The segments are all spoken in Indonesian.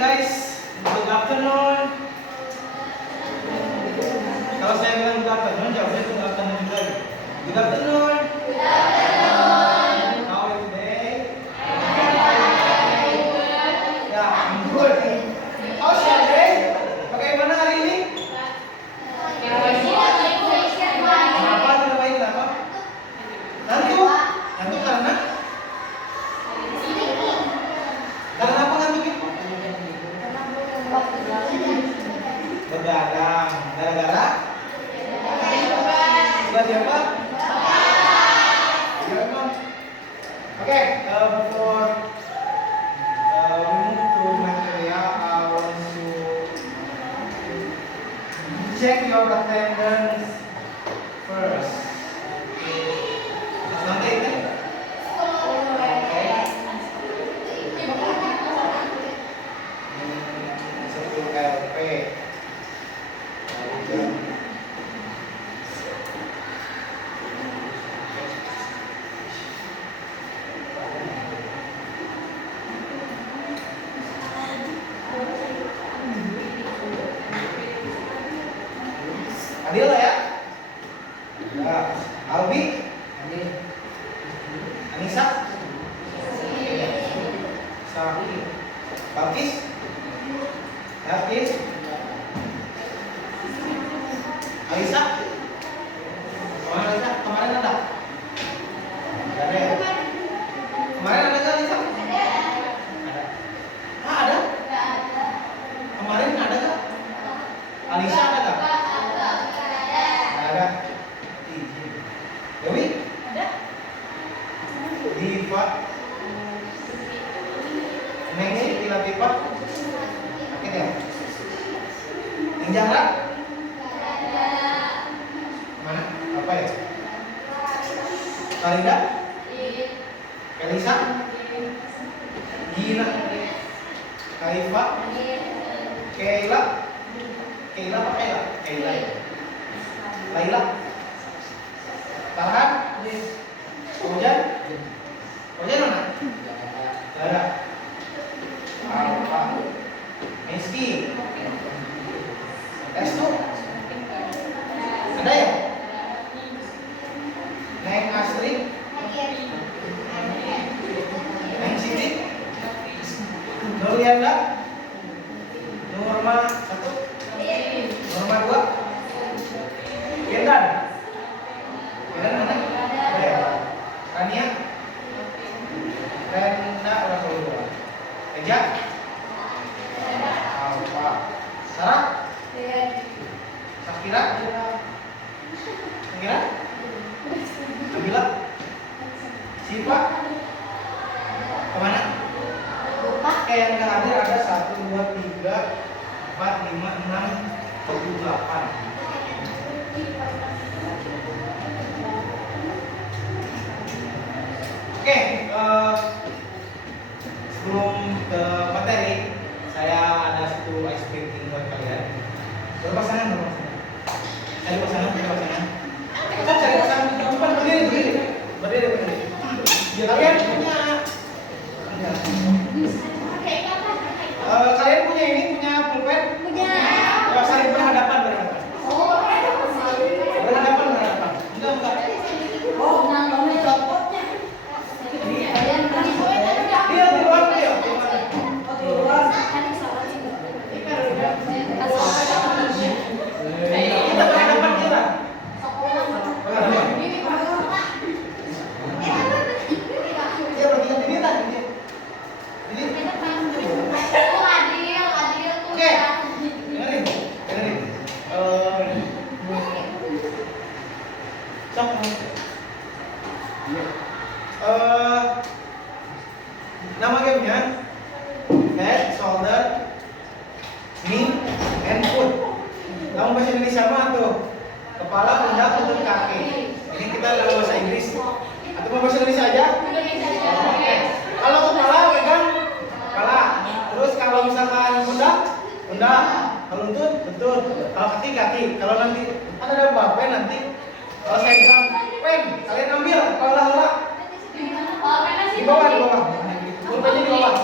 guys, good afternoon. Kalau saya bilang good afternoon, jawabnya good afternoon juga. Good afternoon. Good afternoon. How are you today? Ya, I'm good. How's your day? Bagaimana hari ini? Kenapa tidak baik? Kenapa? Ngantuk? Ngantuk karena? Karena apa ngantuknya? Begadang. Gara-gara? Bukan siapa? Ya memang. Oke, before we move to material, I want to check your attendance first. Nanti ini. Satu LP. Adil lah ya. Ya, Albi, Anissa, Safi, Balkis, Yatin, Alisa. Kemarin Alisa, kemarin ada? Ada ya? Kemarin ada nggak Alisa? Ada. Ah, ada? Kemarin ada nggak? Alisa ada nggak? Ada. Dewi? Ada. Diva? Nengi, Latifah? Sakit ya? Yang Jahra? Mana? Apa ya? Farida? Elisa? Gina? Kaifa? Keila? Keila apa Keila? Keila ya? Laila? Farhan? Hujan? Hujan mana? Ada. Alfa? Meski? Restu? Ada ya? Neng Astrid? Neng Siti? Nurianda? Nurma 1? Nurma 2? Yendan? Yendan mana? Ada ya? Rania? Renda Rasulullah. Eja? Alfa. Sarah? Sakira? Sakira? Nabila? Siva? Kemana? Yang nggak hadir ada 1, 2, 3, 4, 5, 6, 7, 8. Oke, sebelum ke materi, saya ada satu ice breaking buat kalian. Berpasangan. Cari pasangan. Kita cari pasangan. Depan berdiri. Kalian punya kalian punya ini, punya pulpen? Punya. Ya, saling berhadapan. Berhadapan. Enggak. Dia di luar dia. Kita berhadapan kita. Dia bertiga ini tadi. Ini. Oke. Dengerin. Nama gamenya head, shoulder, knee, and foot. Kamu bahasa Indonesia apa tuh? Kepala, pundak, lutut, kaki. Ini kita dalam bahasa Inggris. Atau mau bahasa Indonesia aja? Oke. Kalau kepala pegang kepala. Terus kalau misalkan pundak. Kalau lutut. Kalau kaki. Kalau nanti ada bape nanti. Kalau saya bilang pen, kalian ambil. Kalau lah. Di bawah. Pulpennya di bawah.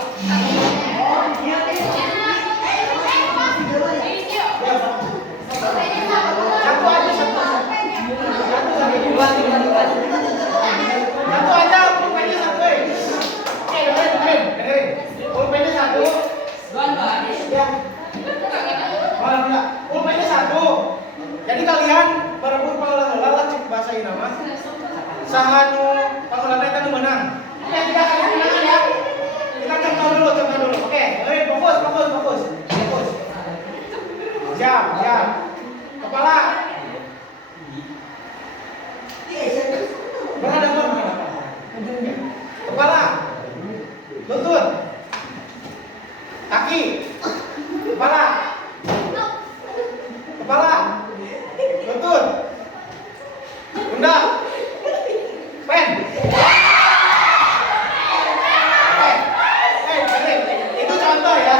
Kaki. Kepala. Kepala. Lutut. Pundak. Pen. Itu contoh ya.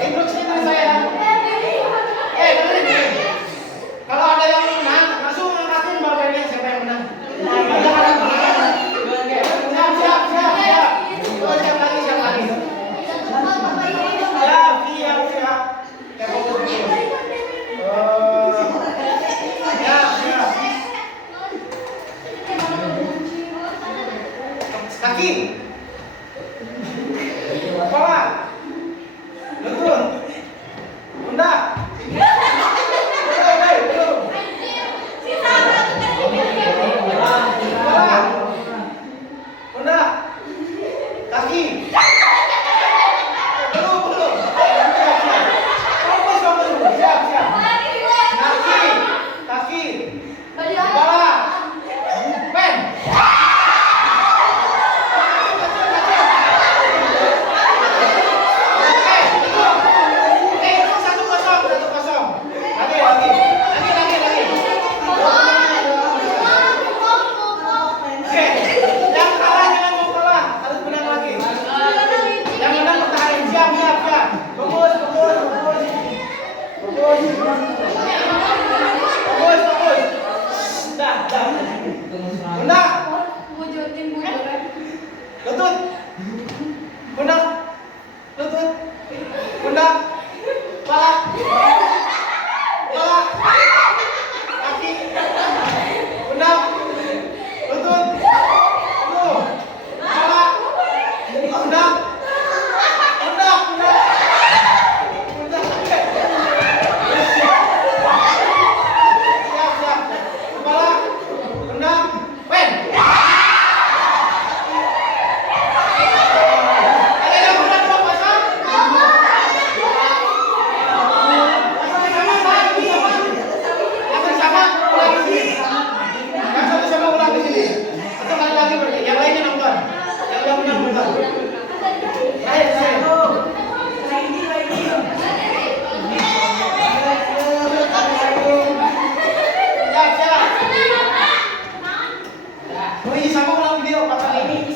Instruksi dari saya. Kalau ada yang menang, langsung angkatin badannya siapa yang menang. Siap. Oh, siap lagi. Siap. Kayak fokus dulu. Siap. Kaki. Kepala. Lutut. Pundak. Belum. Kepala. Pundak. Kaki. Belum. Fokus. Siap. Kaki. Kepala. Pen. Itu 1-0. Lagi. Oke, yang kalah jangan mau kalah, harus menang lagi. Yang menang bertahan. Siap. Fokus. Dah. Pundak. Lutut. Pundak. Kepala. Kaki. Pundak. Lutut. Kepala. Pundak. Siap. Kepala. Pundak. Pen. Ada yang menang dua pasang? Yang sama ulang di sini. Yang sama ulang di sini. Atau kali lagi berarti. Yang lainnya nonton. Yang belum menang nonton. Saya. Siap. Ini sama ulang video pasang ini.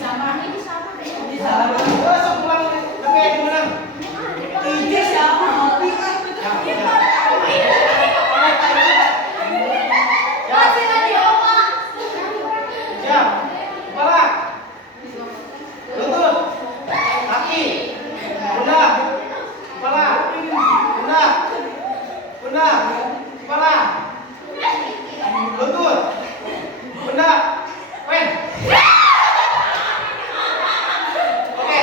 Langsung ulang. Oke, gimana? Siap. Kepala. Lutut. Kaki. Pundak. Kepala. Pundak. Kepala. Lutut. Pundak. Pen. Oke.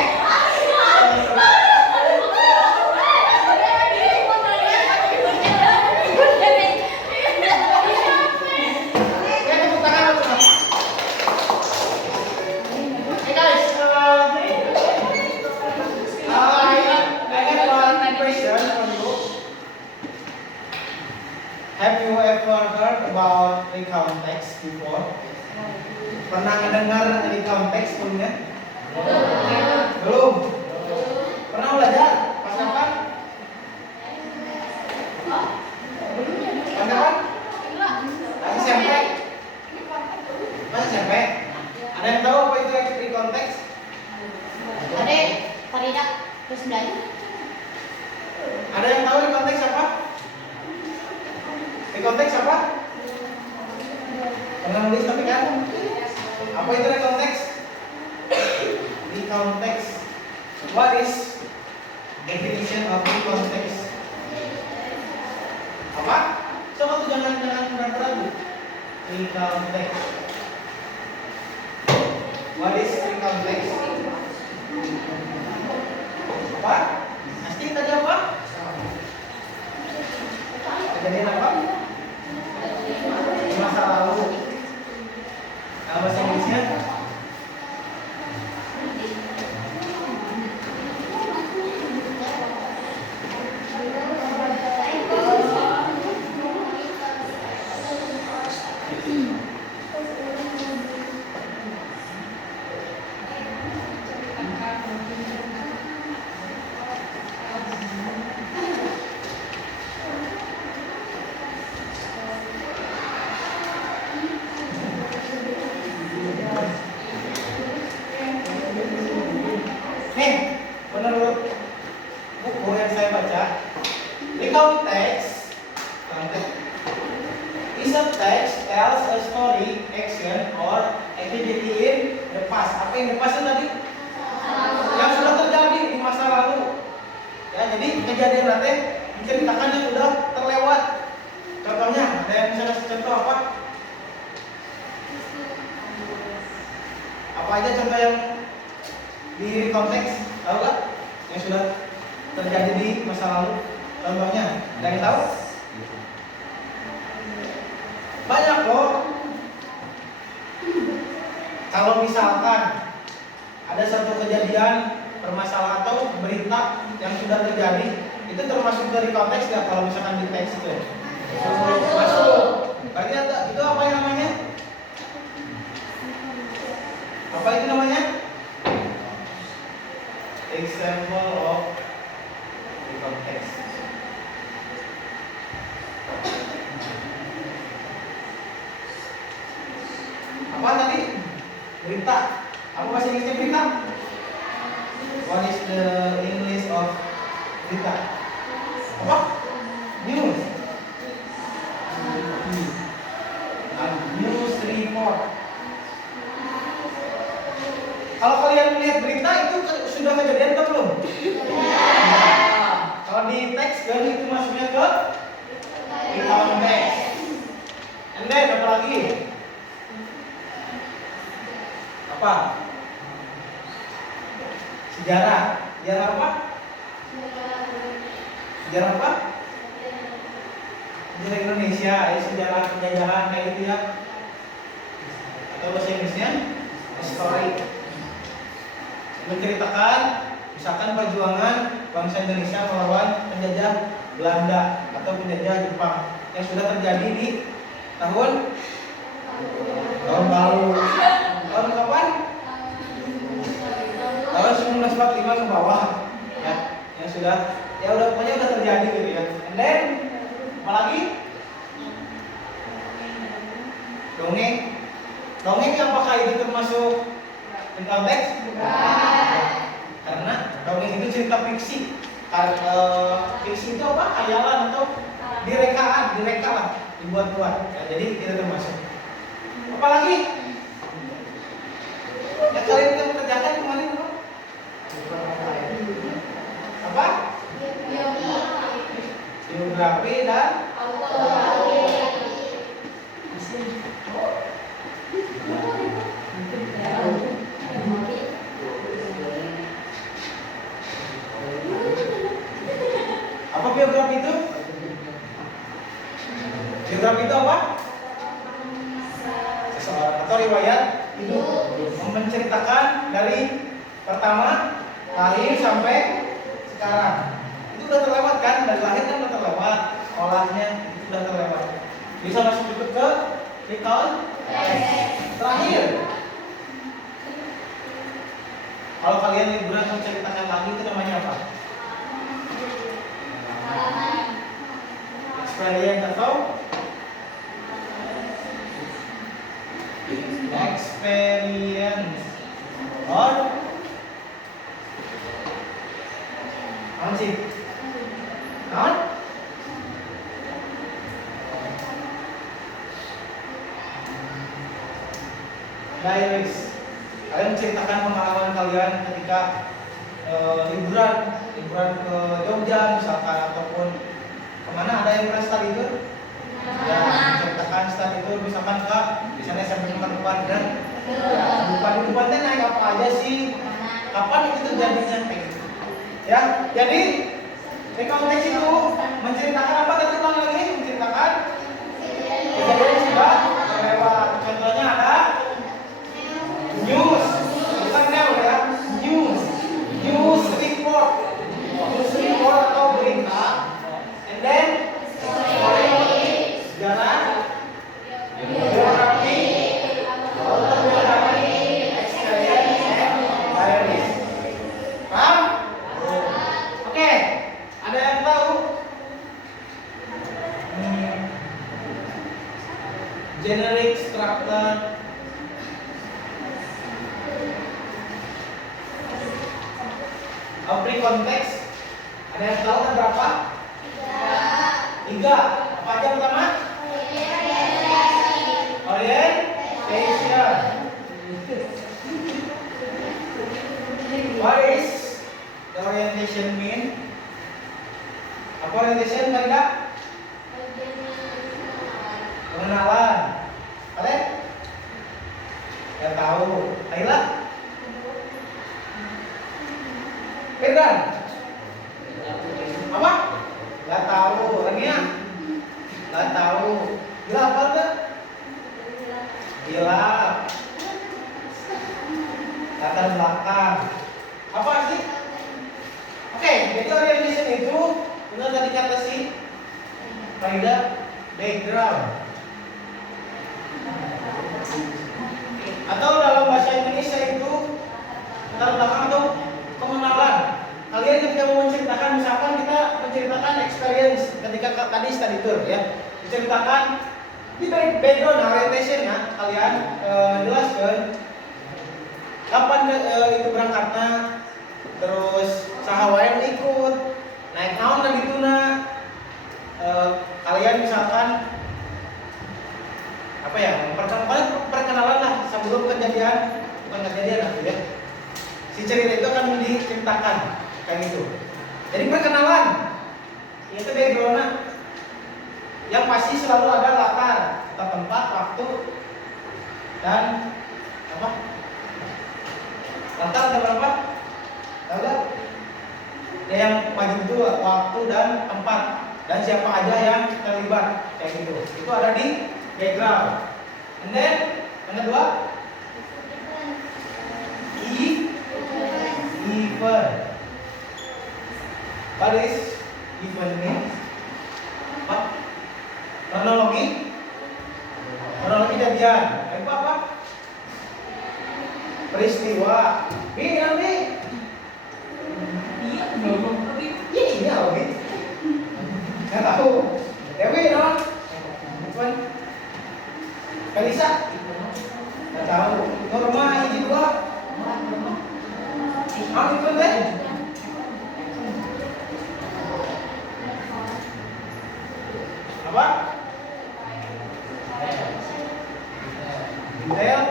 Tepuk tangan dulu. Hey guys, I have one question for you. Have you ever heard about recount text before? Pernah mendengar recount text sebelumnya? Belum. Pernah belajar? Pas kapan? Pas SMP? Pas SMP? Ada yang tahu apa itu recount text? Ada yang tahu recount text apa? Recount text apa? Pernah nulis tapi kan? Apa itu recount text? Recount text. What is definition of recount text? Apa? Coba tuh jangan ragu-ragu. Recount text. What is recount text? Apa? Pasti tadi apa? Kejadian apa? Di masa lalu. Kalau bahasa Inggrisnya? activity in the past. Apa yang the past itu tadi? Yang sudah terjadi di masa lalu. Ya, jadi kejadian nanti menceritakan yang sudah terlewat. Contohnya, ada yang bisa kasih contoh apa? Apa aja contoh yang di konteks, tahu nggak? Yang sudah terjadi di masa lalu. Contohnya, ada yang tahu? Banyak kok. Kalau misalkan ada satu kejadian, permasalahan atau berita yang sudah terjadi, itu termasuk dari konteks nggak? Kalau misalkan di teks itu masuk. Berarti itu apa yang namanya? Apa itu namanya? Example of the context. Apa tadi? Berita. Apa bahasa Inggrisnya berita? What is the English of berita? Apa? News. News report. Kalau kalian melihat berita itu sudah kejadian atau belum? Kalau di teks kan itu masuknya ke konteks. And then apa lagi? Apa? Sejarah. Sejarah apa? Sejarah apa? Sejarah Indonesia, sejarah penjajahan kayak gitu ya. Atau bahasa Inggrisnya history. Menceritakan misalkan perjuangan bangsa Indonesia melawan penjajah Belanda atau penjajah Jepang yang sudah terjadi di tahun baru. Tahun kapan? Tahun 1945 ke bawah. Ya, yang sudah pokoknya udah terjadi gitu ya. And then apalagi? Dongeng. Dongeng apakah itu termasuk in konteks? Karena dongeng itu cerita fiksi. Fiksi itu apa? Khayalan atau direka lah, dibuat-buat. Ya, jadi tidak termasuk. Apalagi? Ya kalian yang kerjakan kemarin apa? Apa? Biografi dan apa biografi itu? Biografi itu apa? Seseorang atau riwayat hidup, menceritakan dari pertama lahir sampai sekarang. Itu udah terlewat kan? Dari lahir kan udah terlewat, sekolahnya itu udah terlewat. Bisa masuk ikut ke recall terakhir. Kalau kalian liburan menceritakan lagi itu namanya apa? Experience atau experience or apa sih? Non? Diaries. Kalian menceritakan pengalaman kalian ketika liburan ke Jogja misalkan ataupun kemana. Ada yang pernah study tour? Ya, menceritakan study tour misalkan ke di sana sampai tempat dan di depan naik apa aja sih? Kapan itu terjadinya? Ya, jadi di konteks itu menceritakan apa tadi ulang lagi? Menceritakan kejadian yang sudah terlewat. Contohnya ada news, bukan news ya, news report atau berita, and then sejarah, biografi, autobiografi, experience, and diaries. Paham? Oke, ada yang tahu? Generic structure free konteks. Ada yang tahu kan berapa? 3. Apa aja pertama? Orientation. orientation mean? Apa orientation Farida? Pengenalan. Kalian? Gak tahu. Laila? Firdan? Apa? Gak tahu. Rania? Gak tahu. Gila apa enggak? Gila. Latar belakang. Apa sih? Oke, jadi orientation itu benar tadi kata si Farida, background. Atau dalam bahasa Indonesia itu latar belakang atau pengenalan. Kalian ketika mau menceritakan, misalkan kita menceritakan experience ketika tadi study tour ya, menceritakan di background orientation ya, kalian jelaskan kapan itu berangkatnya, terus sahawayan ikut, naik naon dan dituna. Kalian misalkan apa ya, perkenalan lah sebelum kejadian, bukan kejadian aku ya. Si cerita itu akan diceritakan kayak gitu. Jadi perkenalan itu backgroundnya yang pasti selalu ada latar atau tempat, waktu dan apa? Latar ada berapa? Tahu nggak? Ada yang maju itu waktu dan tempat dan siapa aja yang terlibat kayak gitu. Itu ada di background. And then yang kedua, event. What is event means? Apa? Kronologi. Kronologi kejadian. Itu apa? Peristiwa. Iya, Bi. Iya, Bi. Nggak tahu. Dewi, non. Event. Kalisa. Nggak tahu. Norma ini dua. Itu deh. Apa? Detail.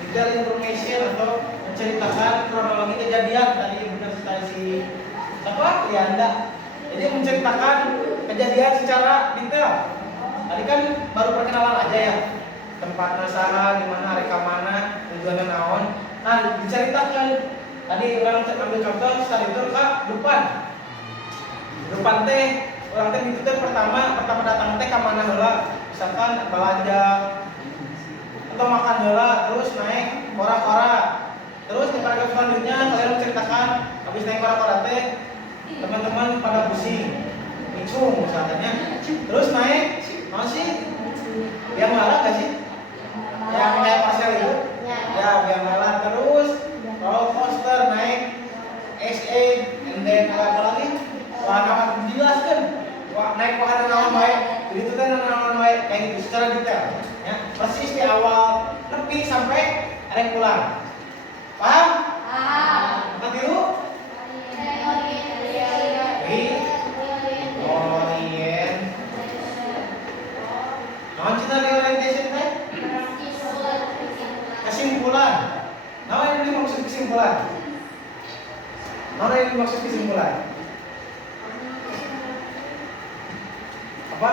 Detail information atau menceritakan kronologi kejadian tadi benar sekali si apa? Lianda. Jadi menceritakan kejadian secara detail. Tadi kan baru perkenalan aja ya. Tempat nasaha, di mana, hari mana, tujuannya naon. Nah, diceritakan. Tadi orang ambil contoh study tour ke depan. Depan teh, orang teh itu teh pertama datang teh ke mana heula? Misalkan belanja atau makan heula, terus naik kora-kora. Terus di paragraf selanjutnya kalian menceritakan habis naik kora-kora teh teman-teman pada pusing, micung misalnya. Terus naik, masih yang marah gak sih? Yang kayak pasir itu? Ya, yang marah. Terus roller coaster naik SA, and then apa lagi? Wahana dijelaskan. Naik wahana naon baik. Jadi itu kan naon baik kayak gitu secara detail. Ya, persis di awal nepi sampai ada yang pulang. Paham? Paham. Apa dulu? Orient. Naon cita orientation teh? Kesimpulan. Naon yang dimaksud kesimpulan? Naon yang dimaksud kesimpulan? Apa?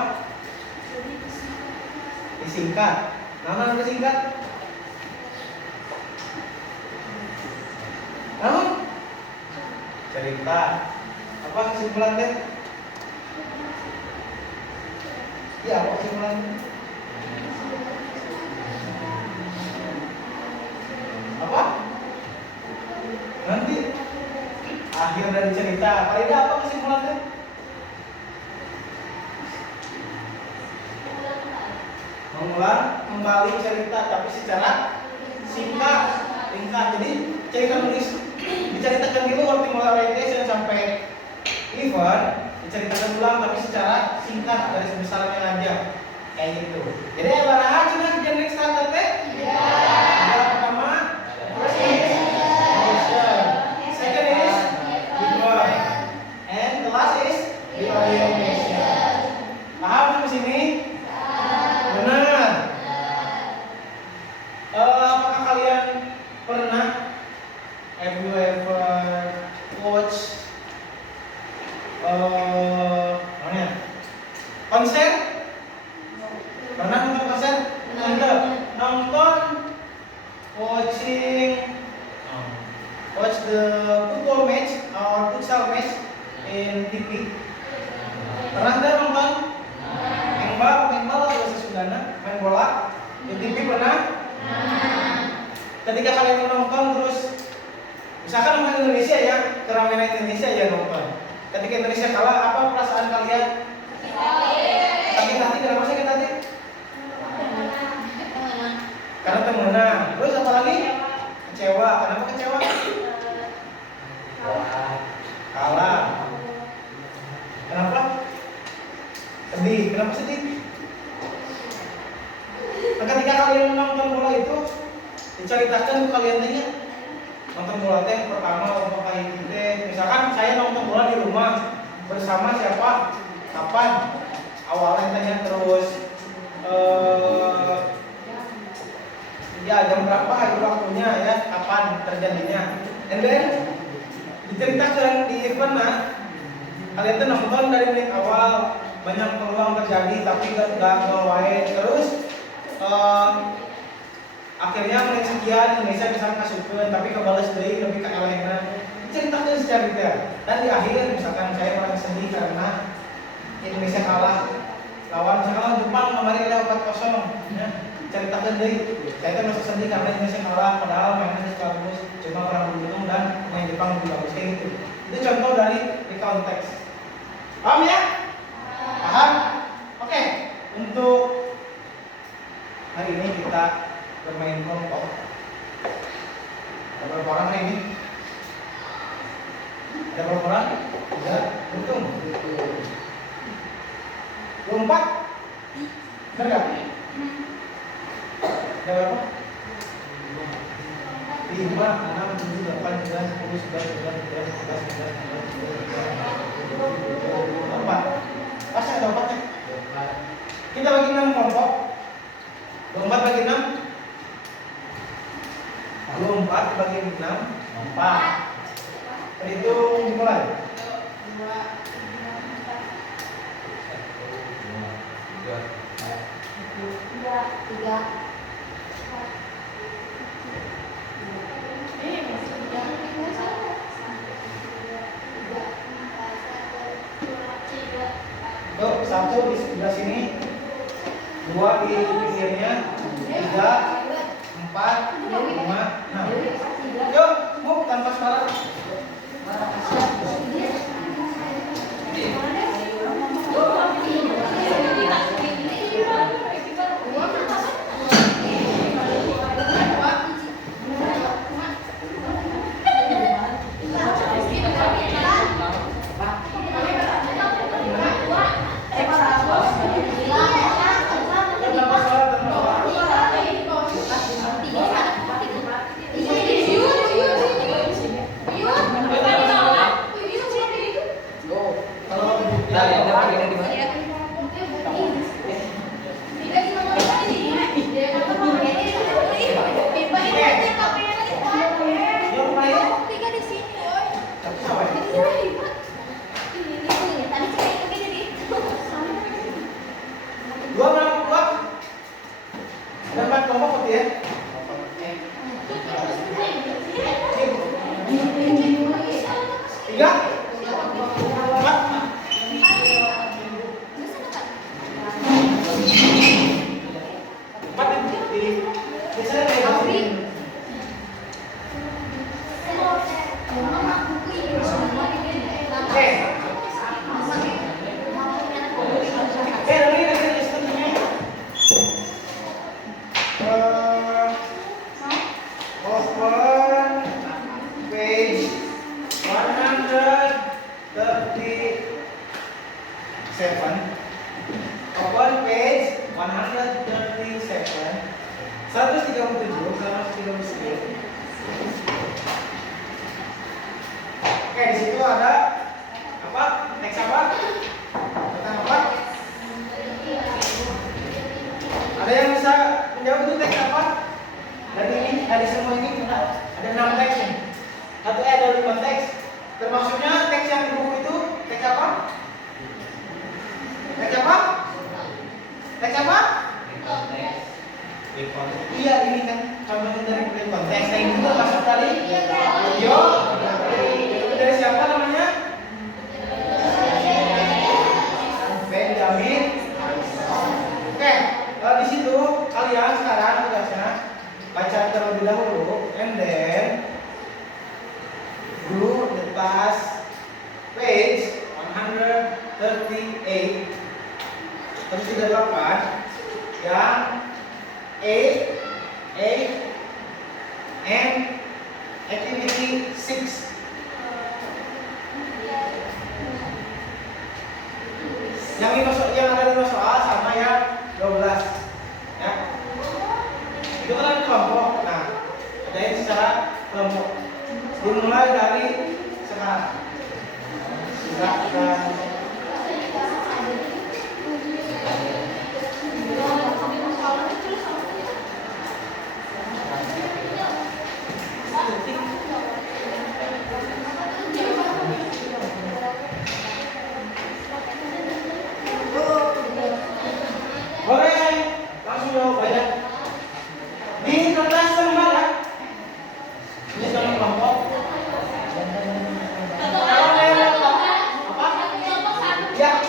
Disingkat. Naon yang disingkat? Naon? Cerita. Apa kesimpulan teh? Ya, apa kesimpulan? Apa? Nanti akhir dari cerita. Farida, apa kesimpulannya? Mengulang kembali cerita tapi secara singkat, ringkas. Jadi cerita nulis diceritakan dulu waktu mulai orientation sampai event, diceritakan ulang tapi secara singkat dari sebesarnya aja. Kayak gitu. Jadi baraha cina jeung next start teh? Iya. Yang pertama second is event, and the last is orientation. Paham sampai sini? Benar. Apakah kalian pernah ketika kalian menonton terus misalkan orang Indonesia ya, keramaian Indonesia ya nonton. Ketika Indonesia kalah, apa perasaan kalian? Sakit hati, kenapa sakit hati? Karena temenang. Terus apa lagi? Kecewa. Kenapa kecewa? Kalah. Kenapa? Sedih. Kenapa sedih? Nah, ketika kalian menonton bola itu diceritakan kalian tanya nonton bola teh pertama waktu pagi kita. Misalkan saya nonton bola di rumah bersama siapa? Kapan? Awalnya tanya terus ya jam berapa itu waktunya ya, kapan terjadinya. And then diceritakan di event kalian tuh nonton dari menit awal, banyak peluang terjadi tapi gak ngewain. Terus akhirnya menit sekian Indonesia bisa ngasupkeun tapi kebales deui lebih ke elehna. Diceritakan secara detail. Dan di akhir misalkan saya merasa sedih karena Indonesia kalah lawan misalkan Jepang kemarin ada 4-0 ya. Ceritakan deui. Saya tuh merasa sedih karena Indonesia kalah padahal mainnya bagus, cuma orang beruntung dan main Jepang lebih bagus kayak gitu. Itu contoh dari konteks. Paham ya? Paham? Oke. Untuk hari ini kita bermain kelompok. Ada berapa orang hari ini? Ada berapa orang? Ada. Hitung. 24? Benar gak? Ada berapa? 5, 6, 7, 8, 9, 10, 11, 12, 13, 14, 15, 16, 17, 18, 19, 20, 24. Pasti ada 4 ya? Kita bagi 6 kelompok. 24 bagi 6 24 bagi 6 4. Terhitung dimulai. 3 Tuh, 1 di sebelah sini, 2 di pinggirnya, 3, 4, 5, 6. Yuk, move tanpa salah. Oke, di situ ada apa? Teks apa? Tentang apa? Ada yang bisa menjawab itu teks apa? Dari semua ini ada 6 teks nih. Ada 5 teks. Termasuknya teks yang di buku itu teks apa? Teks apa? Teks apa? Iya, ini kan contohnya dari konteks. Yang itu masuk dari video. Dari siapa namanya? Benjamin. Oke, di situ kalian sekarang tugasnya baca terlebih dahulu. 138 yang A and activity 6. Yang ada di soal sama yang 12 ya. Itu kan kelompok. Nah, jadi secara kelompok dimulai dari sekarang. Silakan. Boleh langsung jawab aja. Di kertas lembar ya. Ini sama kelompok. Kalau ada yang apa? Ya,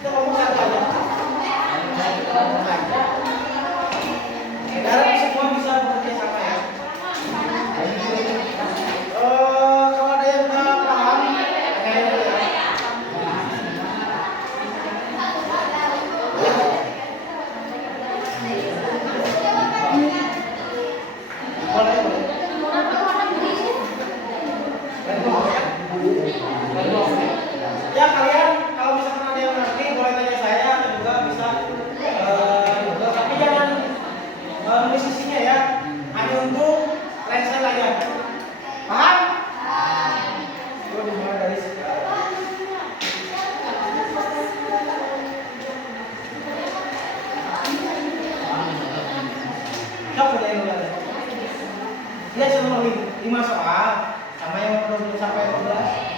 kita kelompok satu aja. Kelompok aja. Darah semua bisa bekerja sama ya. Kalau ada yang nggak paham, tanyain dulu ya. Ya kalian kalau misalkan ada yang ngerti boleh tanya saya dan juga bisa tapi jangan menulis isinya ya, hanya untuk lensa aja. Paham? Coba dimulai dari sekarang. Coba yang mulai. Dia cuma 5 soal sama yang 20 sampai 12.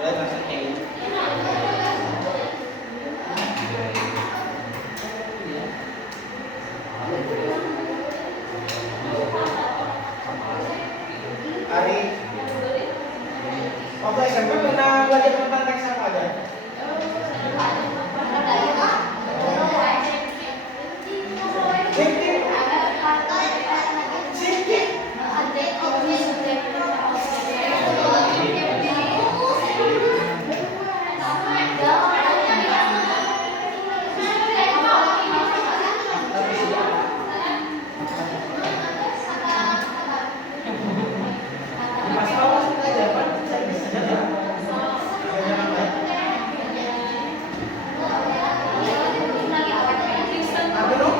Boleh masuk kayak hari waktu SMP pernah belajar tentang teks apa aja? Safety. Mas tahu masih belajar apa? Saya bisa saja. Apa dong?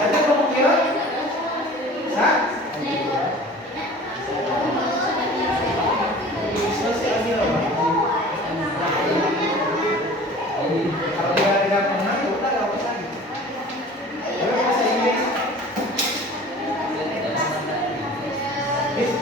Kata kamu kira? Hah? Selesai aja loh. Kalau dia tidak pernah, ya udah nggak usah. Tapi bahasa Inggris. Bis.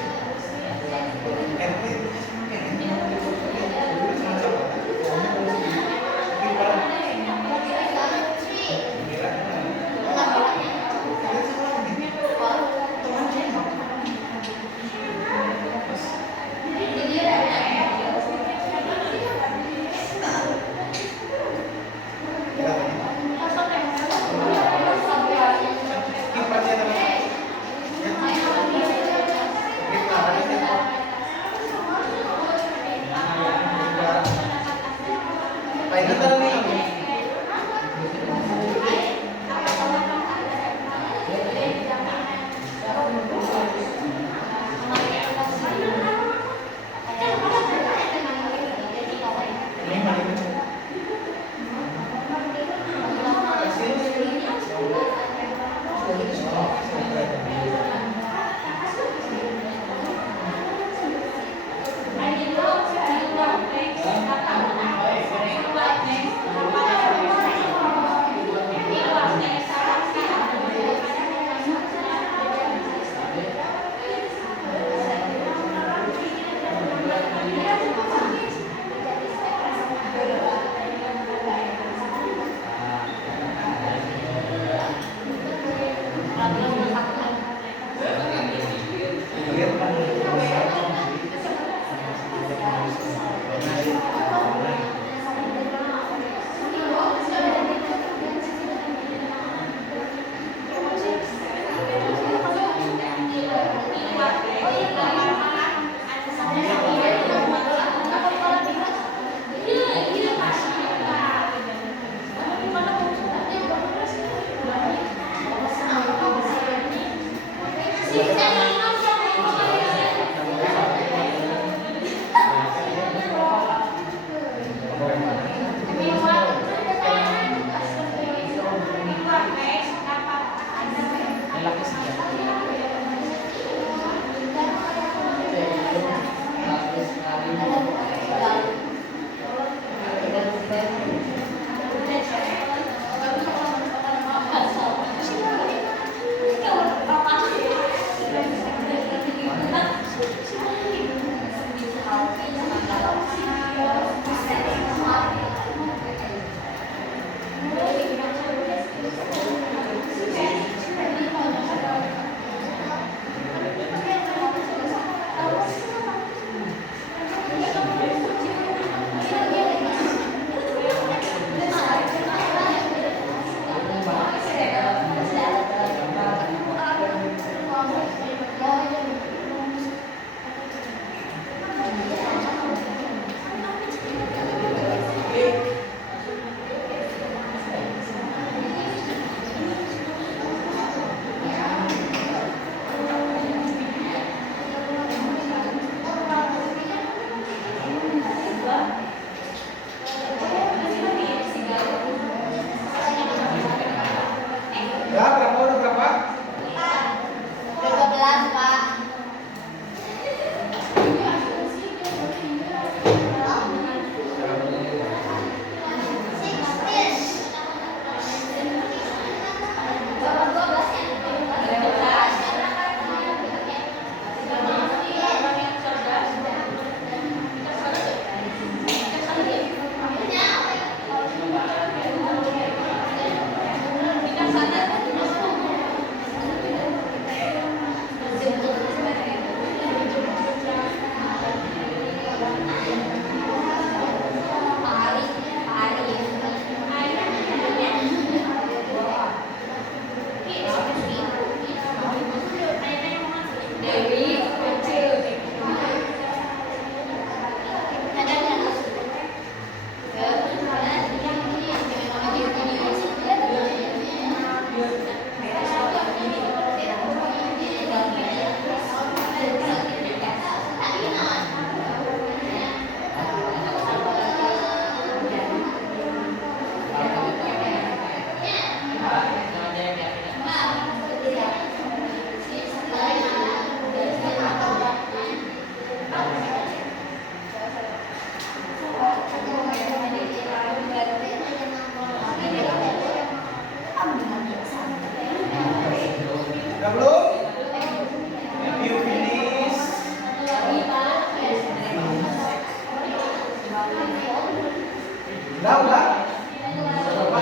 Udah. Berapa?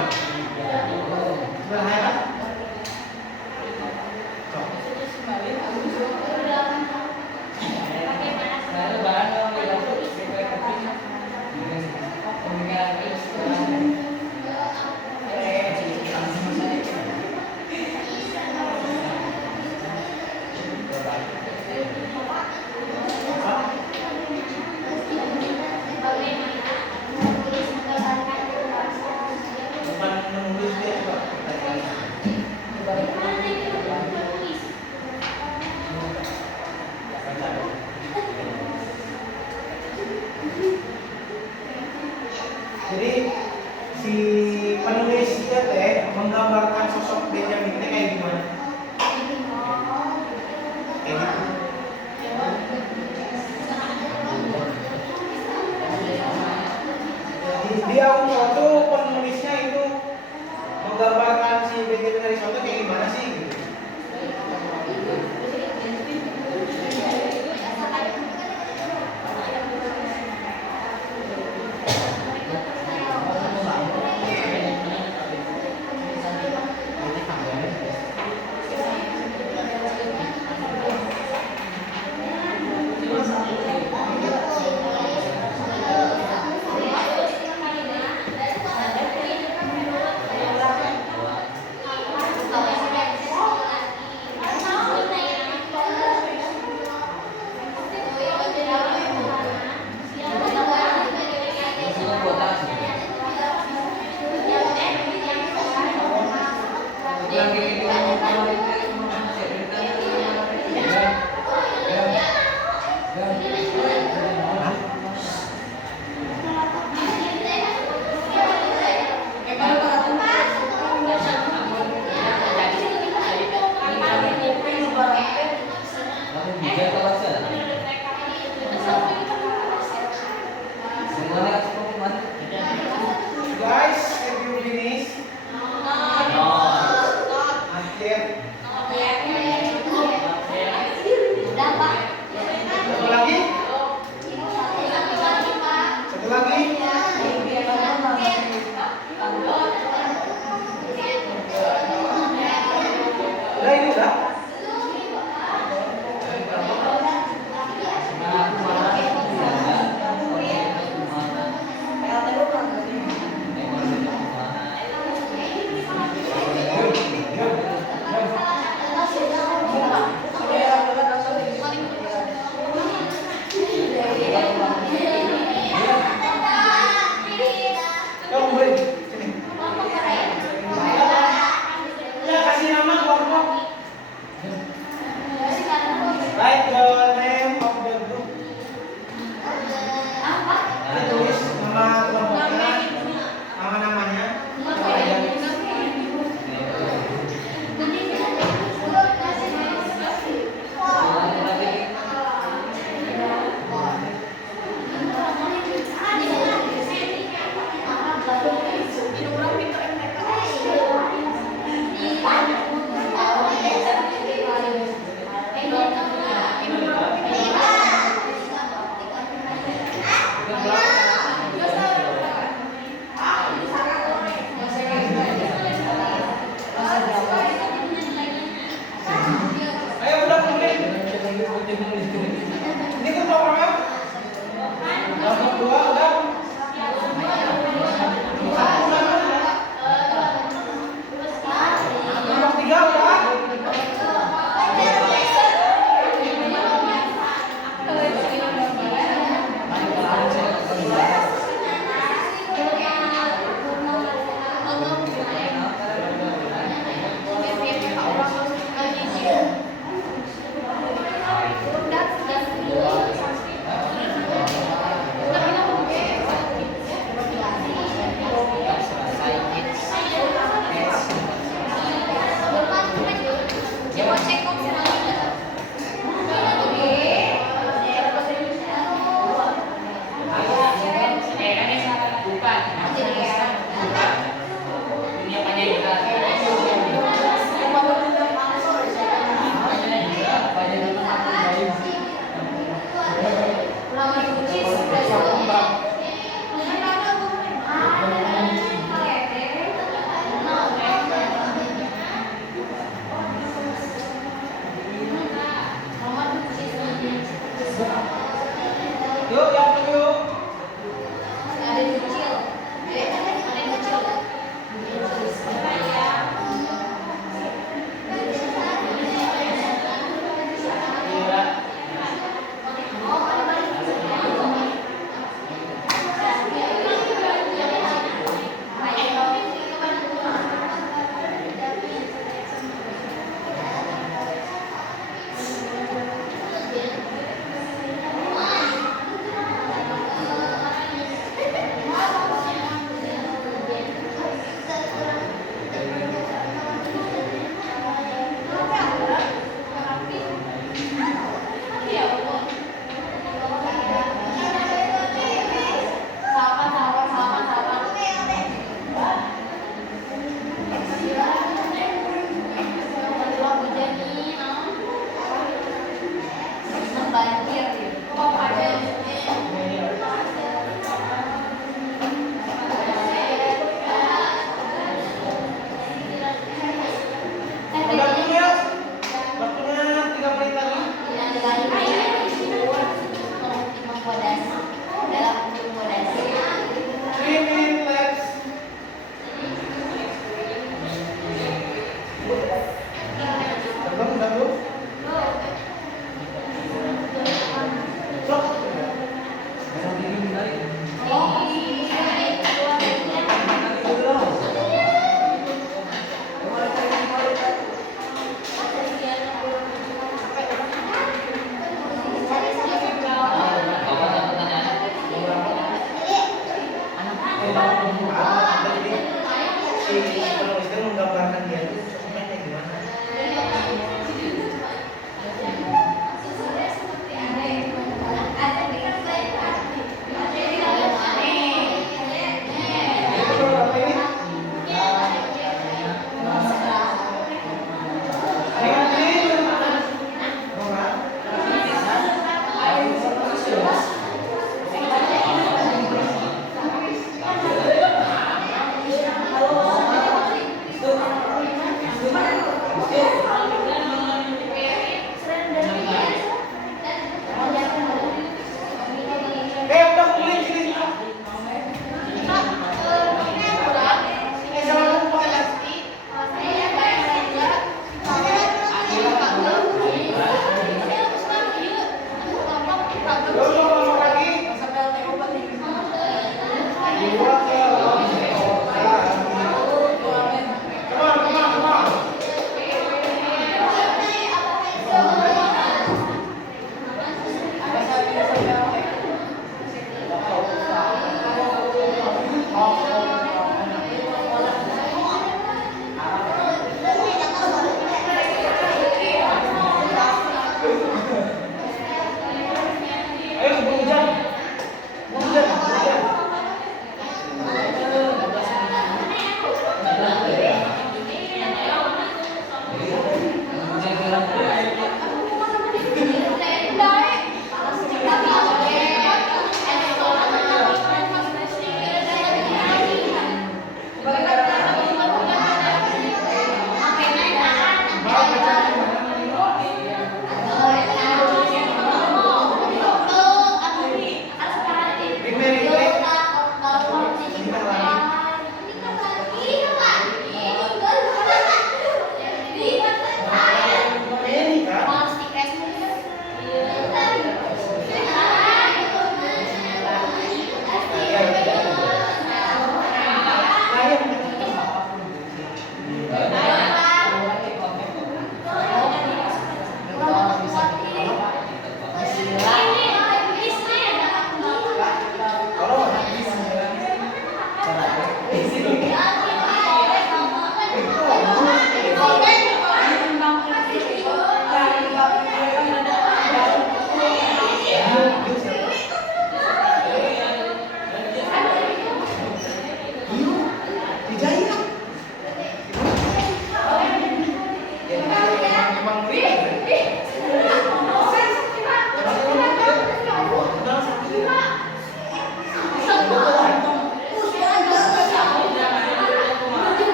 Sudah ya kan? Cok. Bukan menulis dia coba. Jadi si penulis dia teh menggambarkan sosok Benjamin teh kayak gimana? Kayak gitu. Di awal tuh penulisnya itu menggambarkan si Benjamin Harrison tuh kayak gimana sih? Gitu. si penulis itu menggambarkan dia itu sosoknya kayak gimana. Udah kulit sini. Sama kamu pakai lastik. Masuk lagi. Dua ke come on. Ayo keburu hujan. Hujan.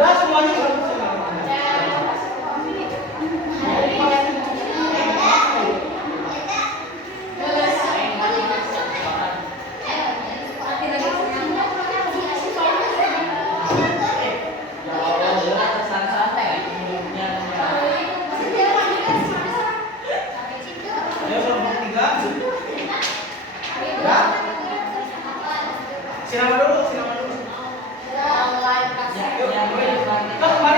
Udah semuanya Siapa dulu? Yang lain kasih. Kan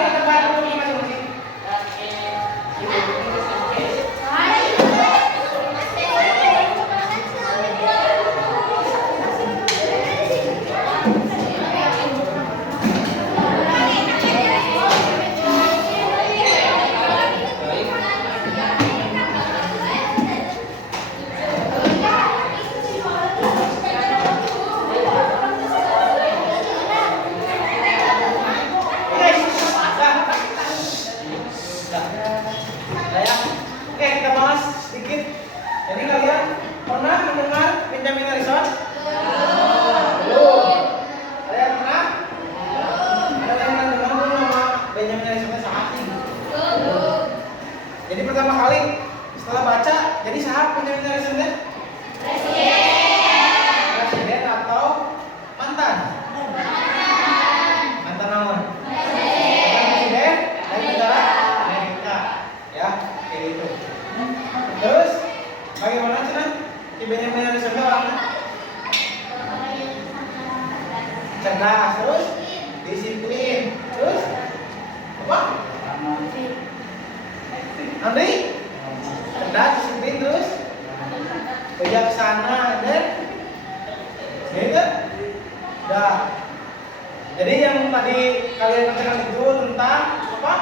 tadi kalian kerjakan itu tentang apa?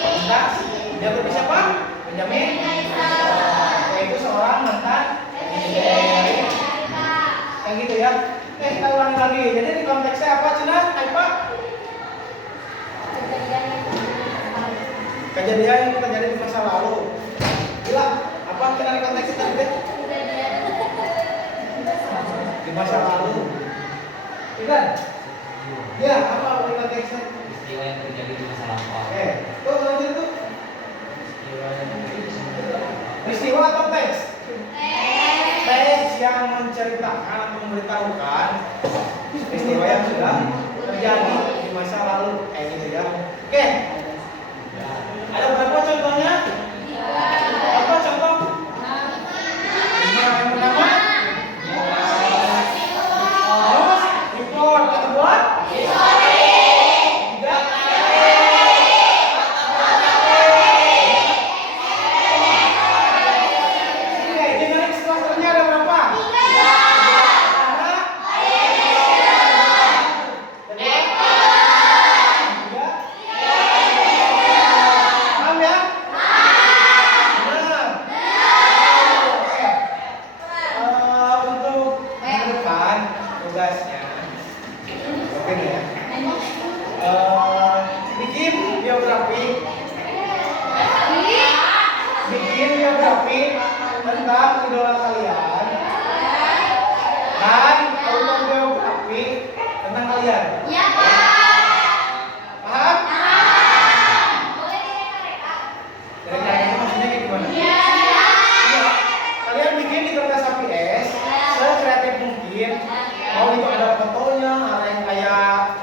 Tentang biografi siapa? Benjamin. Yaitu seorang mantan kayak gitu ya. Kita ulangi lagi. Jadi di konteksnya apa, Cina? Hai Pak? Kejadian yang terjadi di masa lalu. Gila, apa kira di konteksnya tadi? Di masa lalu. Tidak? Ya, apa di konteksnya? Peristiwa yang terjadi di masa lampau. Tuh lanjut tuh. Peristiwa atau teks? Teks yang menceritakan atau memberitahukan peristiwa yang sudah terjadi di masa lalu, kayak gitu ya. Oke. Ada berapa contohnya? Apa contoh? 5 yang pertama. Report. Yang kedua? Bikin biografi tentang idola kalian dan autobiografi tentang kalian. Ya, Paham? Dari kalian maksudnya kayak gimana? Iya. Kalian bikin di kertas HPS sekreatif mungkin. Mau itu ada fotonya, ada yang kayak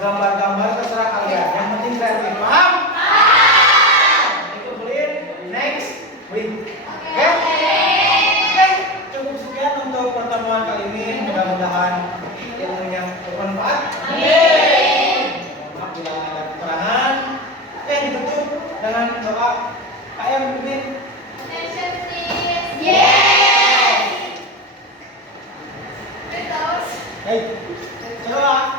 gambar-gambar, terserah kalian. Yang penting kreatif. Paham? Oke, cukup sekian untuk pertemuan kali ini. Mudah-mudahan ilmunya bermanfaat. Maaf bila ada kekurangan. Ditutup dengan doa. KM pimpin. Yes. Baik. Coba.